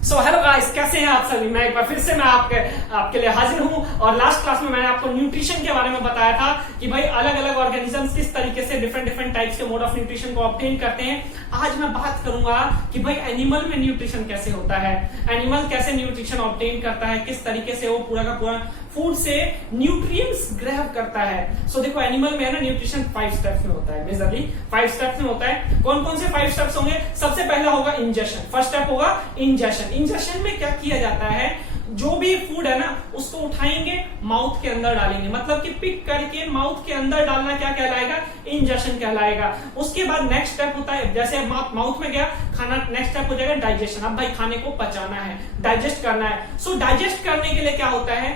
So hello guys, कैसे हैं आप सभी। मैं एक बार फिर से आपके लिए हाजिर हूं। और लास्ट क्लास में मैंने आपको न्यूट्रिशन के बारे में बताया था कि भाई अलग अलग ऑर्गेनिजम्स किस तरीके से डिफरेंट टाइप्स के मोड ऑफ न्यूट्रिशन को ऑब्टेन करते हैं। आज मैं बात करूंगा कि भाई एनिमल में न्यूट्रिशन कैसे होता है, एनिमल कैसे न्यूट्रिशन ऑब्टेन करता है, किस तरीके से वो पूरा का पूरा फूड से न्यूट्रिएंट्स ग्रैब करता है। सो देखो, एनिमल में है ना न्यूट्रिशन 5 स्टेप्स में होता है, मेजरली 5 स्टेप्स में होता है। कौन कौन से 5 स्टेप्स होंगे? सबसे पहला होगा इंजेशन। फर्स्ट स्टेप होगा इंजेशन। इंजेशन में क्या किया जाता है, जो भी फूड है ना उसको उठाएंगे, माउथ के अंदर डालेंगे, मतलब कि पिक करके माउथ के अंदर डालना क्या कहलाएगा? इंजेशन कहलाएगा। उसके बाद नेक्स्ट स्टेप होता है, जैसे माउथ में गया खाना, नेक्स्ट स्टेप हो जाएगा डाइजेशन। अब भाई खाने को पचाना है, डाइजेस्ट करना है। सो डाइजेस्ट करने के लिए क्या होता है,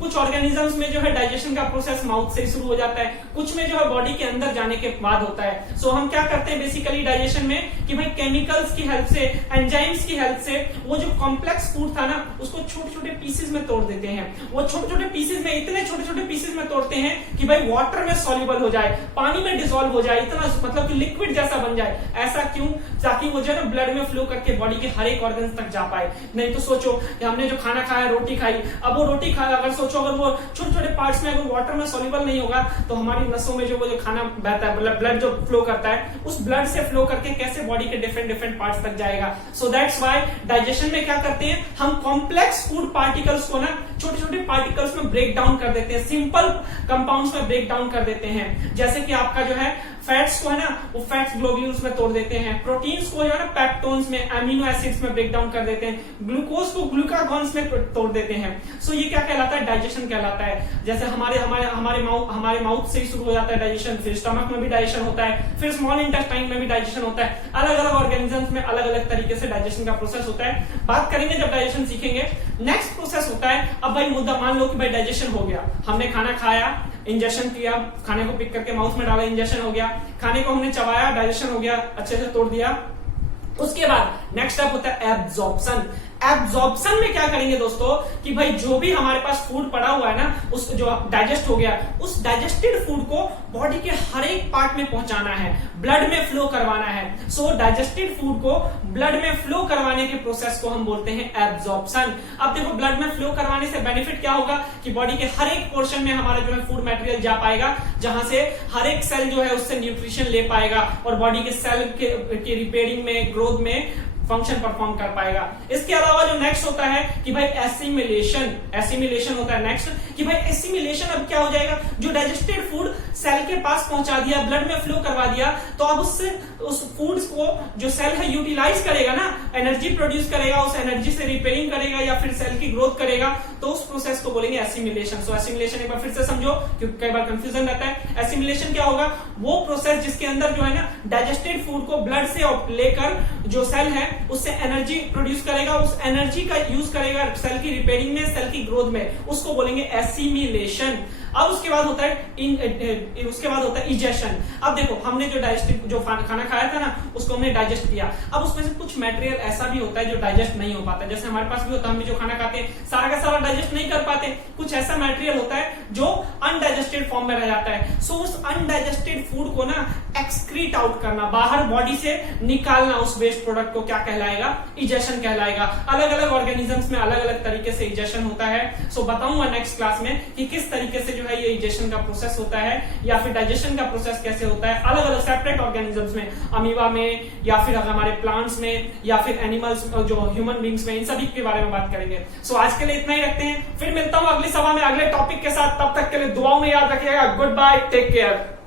कुछ ऑर्गेनिजम्स में जो है डाइजेशन का प्रोसेस माउथ से शुरू हो जाता है, कुछ में जो है बॉडी के अंदर जाने के बाद होता है। सो हम क्या करते हैं बेसिकली डाइजेशन में कि भाई केमिकल्स की हेल्प से, एंजाइम्स की हेल्प से वो जो कॉम्प्लेक्स फूड था ना उसको छोटे छोटे पीसेस में तोड़ देते हैं। वो छोटे छोटे पीसेस में, इतने छोटे छोटे पीसेस में तोड़ते हैं कि भाई वाटर में सॉल्युबल हो जाए, पानी में डिसॉल्व हो जाए, इतना मतलब कि लिक्विड जैसा बन जाए। ऐसा क्यों? ताकि वो जो है ना ब्लड में फ्लो करके बॉडी के हर एक ऑर्गन तक जा पाए। नहीं तो सोचो कि हमने जो खाना खाया, रोटी खाई, अब वो रोटी खाया, अगर सोचो अगर वो छोटे छोटे पार्ट्स में अगर वाटर में सॉल्युबल नहीं होगा तो हमारी नसों में जो वो जो खाना बहता है, मतलब ब्लड जो फ्लो करता है, उस ब्लड से फ्लो करके कैसे बॉडी के डिफरेंट पार्ट्स तक जाएगा। सो दैट्स व्हाई डाइजेशन में क्या करते हैं हम, कॉम्प्लेक्स फूड पार्टिकल्स को ना छोटे छोटे पार्टिकल्स में ब्रेक डाउन कर देते हैं, सिंपल कंपाउंड्स में ब्रेक डाउन कर देते हैं। जैसे कि आपका जो है फैट्स को है ना वो फैट्स ग्लोब्यूल्स में तोड़ देते हैं, प्रोटीन्स को जो है ना पेप्टोन्स में, अमीनो एसिड्स में ब्रेक डाउन कर देते हैं, ग्लूकोज को ग्लूकागॉन्स में तोड़ देते हैं। सो ये क्या कहलाता है? डाइजेशन कहलाता है। जैसे हमारे माउथ से ही शुरू हो जाता है डाइजेशन, फिर स्टमक में भी डाइजेशन होता है, फिर स्मॉल इंटेस्टाइन में भी डाइजेशन होता है। अलग अलग ऑर्गेनिजम्स में अलग अलग तरीके से डाइजेशन का प्रोसेस होता है। बात करेंगे जब डाइजेशन सीखेंगे। नेक्स्ट प्रोसेस होता है, अब भाई मुद्दा मान लो कि भाई डाइजेशन हो गया, हमने खाना खाया, इंजेशन किया, खाने को पिक करके माउथ में डाला, इंजेशन हो गया, खाने को हमने चबाया, डाइजेशन हो गया, अच्छे से तोड़ दिया। उसके बाद नेक्स्ट स्टेप होता है एब्जॉर्प्शन। एब्जॉर्प्शन में क्या करेंगे दोस्तों कि भाई जो भी हमारे पास फूड पड़ा हुआ है ना, उसको जो डाइजेस्ट हो गया, उस डाइजेस्टेड फूड को बॉडी के हर एक पार्ट में पहुंचाना है, ब्लड में फ्लो करवाना है। सो डाइजेस्टेड फूड को ब्लड में फ्लो करवाने के प्रोसेस को हम बोलते हैं एब्जॉर्प्शन। अब देखो, ब्लड में फ्लो करवाने से बेनिफिट क्या होगा कि बॉडी के हर एक पोर्शन में हमारा जो है फूड मटेरियल जा पाएगा, जहां से हर एक सेल जो है उससे न्यूट्रिशन ले पाएगा और बॉडी के सेल के रिपेयरिंग में, ग्रोथ में फंक्शन परफॉर्म कर पाएगा। इसके अलावा जो नेक्स्ट होता है कि भाई एसिमिलेशन होता है नेक्स्ट, कि भाई एसिमिलेशन अब क्या हो जाएगा, जो डाइजेस्टेड फूड सेल के पास पहुंचा दिया, ब्लड में फ्लो करवा दिया, तो अब उससे उस फूड्स को जो सेल है यूटिलाइज करेगा ना, एनर्जी प्रोड्यूस करेगा, उस एनर्जी से रिपेयरिंग करेगा या फिर सेल की ग्रोथ करेगा, तो उस प्रोसेस को बोलेंगे एसिमिलेशन। सो एसिमिलेशन एक बार फिर से समझो क्योंकि कई बार कंफ्यूजन रहता है। एसिमिलेशन क्या होगा? वो प्रोसेस जिसके अंदर जो है ना डाइजेस्टेड फूड को ब्लड से लेकर जो सेल है उससे एनर्जी प्रोड्यूस करेगा, उस एनर्जी का यूज करेगा सेल की रिपेयरिंग में, सेल की ग्रोथ में, उसको बोलेंगे एसिमिलेशन। अब उसके बाद होता है इजेशन। अब देखो, हमने जो डाइजेस्टिव जो खाना खाया था ना उसको हमने डाइजेस्ट किया। अब उसमें से कुछ मटेरियल ऐसा भी होता है जो डाइजेस्ट नहीं हो पाता, जैसे हमारे पास भी होता है, हम भी जो खाना खाते हैं सारा का सारा डाइजेस्ट नहीं कर पाते, कुछ ऐसा मटेरियल होता है जो अनडाइजेस्टेड फॉर्म में रह जाता है। सो उस अनडाइजेस्टेड फूड को ना एक्सक्रीट आउट करना, बाहर बॉडी से निकालना, उस वेस्ट प्रोडक्ट को क्या कहलाएगा? इजेशन कहलाएगा। अलग अलग ऑर्गेनिजम्स में अलग अलग तरीके से इजेशन होता है। सो बताऊंगा नेक्स्ट क्लास में कि किस तरीके से जो है ये इजेशन का प्रोसेस होता है या फिर डाइजेशन का प्रोसेस कैसे होता है अलग अलग सेपरेट ऑर्गेनिजम्स में, अमीबा में या फिर हमारे प्लांट्स में या फिर एनिमल्स जो ह्यूमन बींग्स में, इन सभी के बारे में बात करेंगे। सो आज के लिए इतना ही रखते हैं, फिर मिलता हूं अगली सभा में अगले टॉपिक के साथ। तब तक के लिए दुआओं में याद रखिएगा। Good bye, take care.